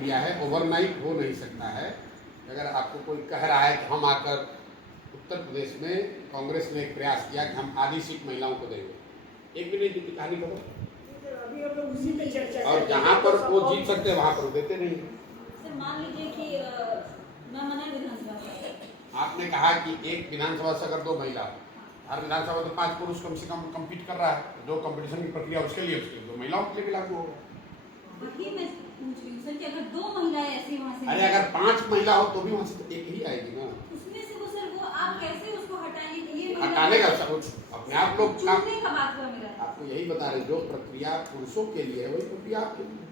प्रक्रिया है, ओवरनाइट हो नहीं सकता है। अगर आपको कोई कह रहा है कि हम आकर उत्तर प्रदेश में कांग्रेस ने एक प्रयास किया कि हम आधी सीट महिलाओं को देंगे, एक भी नहीं जीती, कहानी खबर। अभी हम लोग उसी पे चर्चा और जहाँ पर वो जीत सकते हैं वहाँ पर वो देते नहीं। सर मान लीजिए कि मैं मना विधानसभा से, आपने कहा कि एक विधानसभा से अगर 2 महिला, हर विधानसभा तो 5 पुरुष कम से कम कम्पीट कर रहा है, जो कंपटीशन की प्रक्रिया उसके लिए 2 महिलाओं के लिए भी लागू होगा। वही मैं पूछ रही हूँ सर कि अगर 2 महिलाएं ऐसी वहाँ से, अरे अगर 5 महिला हो तो भी वहाँ से तो एक ही आएगी ना। उसमें से वो सर वो आप कैसे उसको हटाने के लिए हटाने का सब अपने आप लोग काम, चुनने का बात हुआ मेरा। आपको यही बता रहे, जो प्रक्रिया पुरुषों के लिए है वही प्रक्रिया आपके लिए।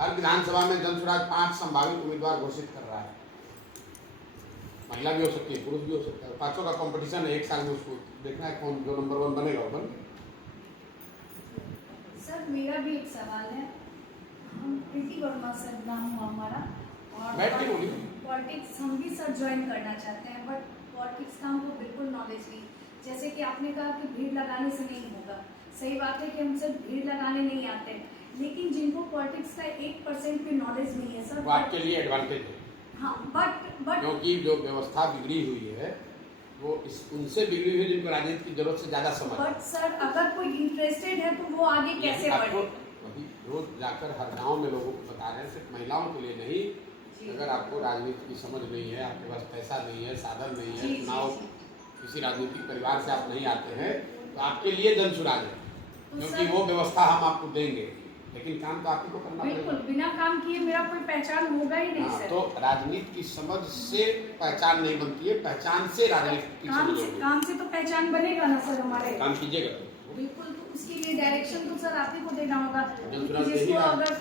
हर विधानसभा में जनसुराज 5 संभावित उम्मीदवार घोषित कर रहा है, महिला भी हो सकती है, पुरुष भी हो सकता है। 500 का कंपटीशन है, एक साल में उसको देखना है कौन जो नंबर 1 बनेगा वो बन। सर मेरा भी एक सवाल है। हम प्रीति वर्मा सर नाम हुआ हमारा, बैठ के और बोलिए। पॉलिटिक्स हम भी सर ज्वाइन करना चाहते हैं, बट पॉलिटिक्स का हमको बिल्कुल नॉलेज नहीं। जैसे कि आपने कहा कि भीड़ लगाने से नहीं होगा, सही बात है कि हम सब भीड़ लगाने नहीं आते, लेकिन जिनको पॉलिटिक्स का 1% भी नॉलेज नहीं है सर, वो आपके लिए एडवांटेज है। हाँ बट क्योंकि जो व्यवस्था बिगड़ी हुई है वो उनसे बिगड़ी हुई है जिनको राजनीति की जरूरत से ज्यादा समझ। बट सर अगर कोई इंटरेस्टेड है तो वो आगे कैसे बढ़े? अभी रोज जाकर हर गांव में लोगों को बता रहे हैं, सिर्फ महिलाओं के लिए नहीं, अगर आपको राजनीति की समझ नहीं है, आपके पास पैसा नहीं है, साधन नहीं है, चुनाव किसी राजनीतिक परिवार से आप नहीं आते हैं, तो आपके लिए जनसुराज है, क्योंकि वो व्यवस्था हम आपको देंगे, लेकिन काम तो आपको करना पड़ेगा। बिल्कुल, बिना काम किए मेरा कोई पहचान होगा ही नहीं सर। तो राजनीति की समझ से पहचान नहीं बनती है, पहचान से राजनीति की समझ होगी। काम से तो पहचान बनेगा ना सर हमारे। काम कीजिएगा बिल्कुल, तो उसके लिए डायरेक्शन तो सर आप ही को देना होगा। जनसुराज जिसको यही अगर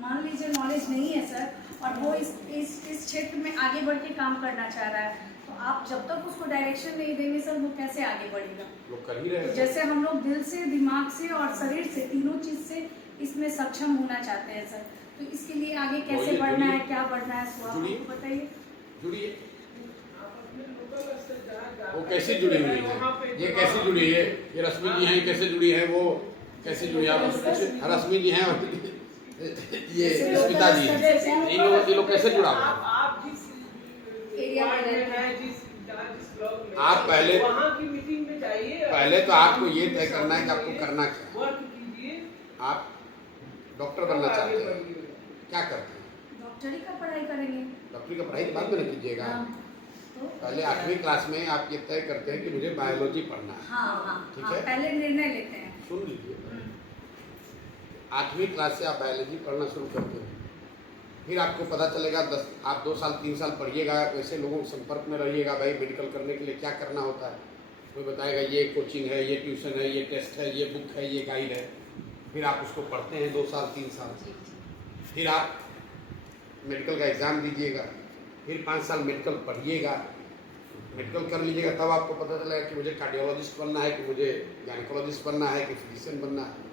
मान लीजिए नॉलेज नहीं है सर, और वो इस क्षेत्र में आगे बढ़ के काम करना चाह रहा है, तो आप जब तक उसको डायरेक्शन नहीं देंगे सर, वो कैसे आगे बढ़ेगा? लोग कर ही रहे हैं। जैसे हम लोग दिल से, दिमाग से और शरीर से, तीनों चीज से इसमें सक्षम होना चाहते हैं सर, तो इसके लिए आगे कैसे बढ़ना है, क्या बढ़ना है, सो आप बताइए। जुड़िए। वो कैसे जुड़ी हुई है, ये कैसे जुड़ी है, ये रश्मि जी हैं, कैसे जुड़ी है, वो कैसे जुड़ी है, रश्मि जी हैं और ये स्मिता जी हैं, ये लोग कैसे जुड़ा हुआ है? आप जिस एरिया में हैं, जिस ब्लॉक में, आप पहले वहाँ की मीटिंग में जाइए। पहले तो आपको ये तय करना है कि आपको करना क्या है। वर्क कीजिए। आप डॉक्टर बनना चाहते हैं, क्या करते हैं? डॉक्टरी का पढ़ाई करेंगे। डॉक्टरी का पढ़ाई के बाद में न कीजिएगा, तो पहले 8वीं क्लास में आप ये तय करते हैं कि मुझे बायोलॉजी पढ़ना है। हाँ, ठीक है, पहले निर्णय लेते हैं। सुन लीजिए, 8वीं क्लास से आप बायोलॉजी पढ़ना शुरू करते हैं, फिर आपको पता चलेगा आप 2 साल 3 साल पढ़िएगा, वैसे लोगों के संपर्क में रहिएगा, भाई मेडिकल करने के लिए क्या करना होता है, कोई बताएगा ये कोचिंग है, ये ट्यूशन है, ये टेस्ट है, ये बुक है, ये गाइड है, फिर आप उसको पढ़ते हैं 2 साल 3 साल, फिर आप मेडिकल का एग्ज़ाम दीजिएगा, फिर 5 साल मेडिकल पढ़िएगा, मेडिकल कर लीजिएगा, तब आपको पता चलेगा कि मुझे कार्डियोलॉजिस्ट बनना है, कि मुझे गायनेकोलॉजिस्ट बनना है, कि फिजिशियन बनना है।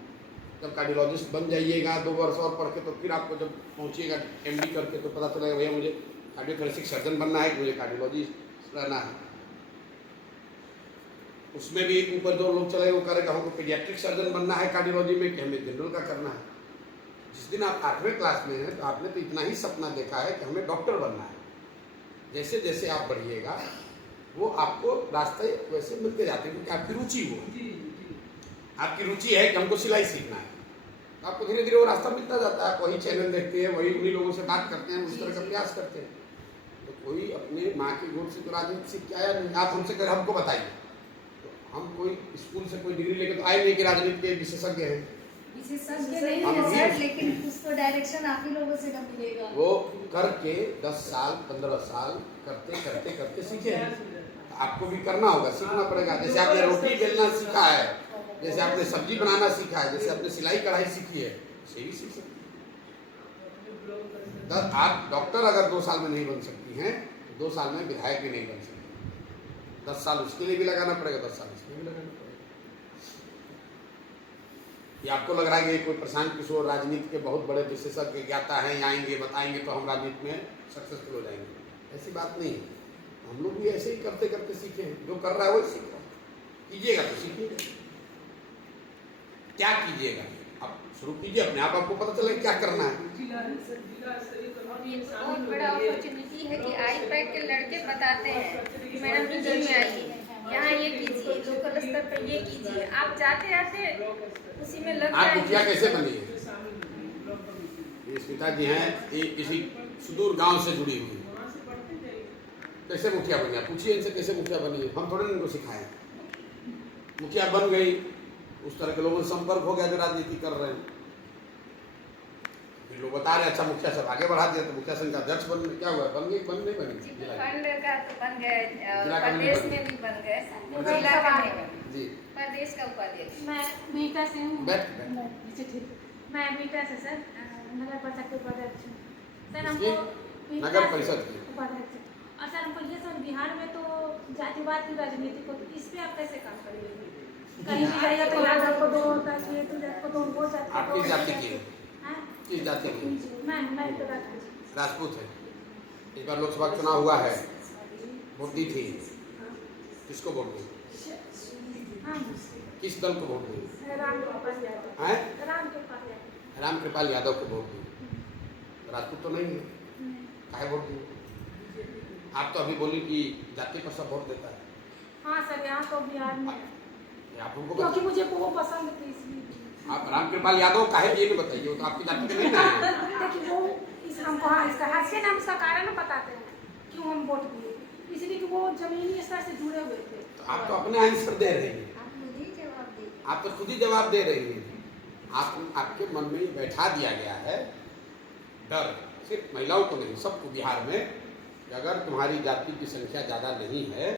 जब कार्डियोलॉजिस्ट बन जाइएगा 2 वर्ष और पढ़ के, तो फिर आपको जब पहुंचिएगा MD करके, तो पता चलेगा भैया मुझे कार्डियोथोरेसिक सर्जन बनना है, कि मुझे कार्डियोलॉजिस्ट रहना है। उसमें भी ऊपर जो लोग चले वो करेगा हमको पीडियाट्रिक सर्जन बनना है कार्डियोलॉजी में, कि हमें जनरल का करना है। जिस दिन आप 8वें क्लास में हैं तो आपने तो इतना ही सपना देखा है कि हमें डॉक्टर बनना है। जैसे जैसे आप बढ़िएगा वो आपको रास्ते वैसे मिलते जाते हैं, क्योंकि आपकी रुचि वो, आपकी रुचि है कि हमको सिलाई सीखना है, तो आपको धीरे धीरे वो रास्ता मिलता जाता है। वही चैनल देखते हैं, वही उन्हीं लोगों से बात करते हैं, उस तरह का प्रयास करते हैं। तो कोई अपने माँ की गोद से तो राजनीति सीख के आया नहीं। आप हमसे करें हमको बताइए, तो हम कोई स्कूल से कोई डिग्री लेके तो आए नहीं कि राजनीति के विशेषज्ञ हैं। विशेषज्ञ नहीं है सर, लेकिन उसको डायरेक्शन आप ही लोगों से न मिलेगा। वो करके 10 साल 15 साल करते करते करते सीखे हैं। आपको भी करना होगा, सीखना पड़ेगा। जैसे आपने रोटी बेलना सीखा है, जैसे आपने सब्जी बनाना सीखा है, जैसे आपने सिलाई कढ़ाई सीखी है, से भी सीख सकते हैं। आप डॉक्टर अगर 2 साल में नहीं बन सकती हैं, तो 2 साल में विधायक भी नहीं बन सकती। 10 साल उसके लिए भी लगाना पड़ेगा, 10 साल इसमें भी लगाना पड़ेगा। ये आपको लग रहा है कि कोई प्रशांत किशोर राजनीति के बहुत बड़े विशेषज्ञ ज्ञाता हैं, आएंगे बताएंगे तो हम राजनीति में सक्सेसफुल हो जाएंगे, ऐसी बात नहीं है। हम लोग भी ऐसे ही करते करते सीखे हैं, जो कर रहा है वही सीख रहा है। कीजिएगा तो सीखिएगा, क्या कीजिएगा, आप शुरू कीजिए, अपने आप आपको पता चलेगा क्या करना है। जिला स्तरीय कमेटी में बहुत शामिल बड़ा होइए। अपॉर्चुनिटी है कि आई पैक के लड़के बताते हैं कि मैडम नीचे में आइए, यहाँ ये कीजिए, लोकल स्तर पर ये कीजिए, आप जाते आते उसी में लग आप मुखिया जाएंगे। कैसे बनी है? शामिल होइए, ब्लॉक कमेटी। ये स्मिता जी हैं, ये किसी सुदूर गांव से जुड़ी हुई। वहाँ से बढ़ते जाइए। कैसे मुखिया बनी? आप पूछिए इनसे कैसे मुखिया बनी है, हम थोड़े ना इनको सिखाएं। मुखिया बन गई, उस तरह के लोगों से संपर्क हो गया जो राजनीति कर रहे हैं, फिर लोग बता रहे अच्छा मुखिया सब आगे बढ़ा दिया, तो मुखिया संघ का अध्यक्ष बन क्या हुआ? बन गई, बन नहीं बनी? फंड का तो बन गए, जिला कमेटी प्रदेश बन में भी बन गए, जिला जिला का नहीं बने। जी प्रदेश का उपाध्यक्ष। मैं मीका से हूँ। बैठ अच्छा ठीक है। मैं मीका से सर नगर परिषद के उपाध्यक्ष हूँ। सर इसकी हमको नगर परिषद की उपाध्यक्ष। और सर हमको ये सर बिहार में तो जातिवाद की राजनीति को, इस पे आप कैसे काम करेंगे? कहीं भी जाइएगा तो यादव को दो, ताकि तो जात को दो, वो जात को आप दो। किस जाति की है? हाँ? किस जाति की? मैं तो राजपूत। राजपूत है। इस बार लोकसभा चुनाव हुआ है, वोट दी थी, किसको वोट दी? हाँ, किस दल को वोट दी? राम कृपाल यादव। हैं? राम कृपाल यादव। रामकृपाल यादव को वोट दी। राजपूत तो नहीं है, काहे वोट दी? आप तो अभी बोली कि जाति पर सब वोट देता है। हाँ सर, यहाँ तो बिहार में, आप उनको क्योंकि मुझे वो पसंद थी इसलिए। आप रामकृपाल यादव काहे ये नहीं बताइए, वो तो आपकी जाति के नहीं है। देखिए वो इस हमको, हाँ इसका हास्य नाम इसका कारण बताते हैं क्यों हम वोट दिए, इसलिए कि वो जमीनी स्तर से जुड़े हुए थे। तो आप तो अपने आंसर दे रही हैं, आप मुझे ही जवाब दीजिए। आप तो खुद ही जवाब दे रही हैं। आपके मन में बैठा दिया गया है डर, सिर्फ महिलाओं को नहीं, सबको बिहार में, कि अगर तुम्हारी जाति की संख्या ज़्यादा नहीं है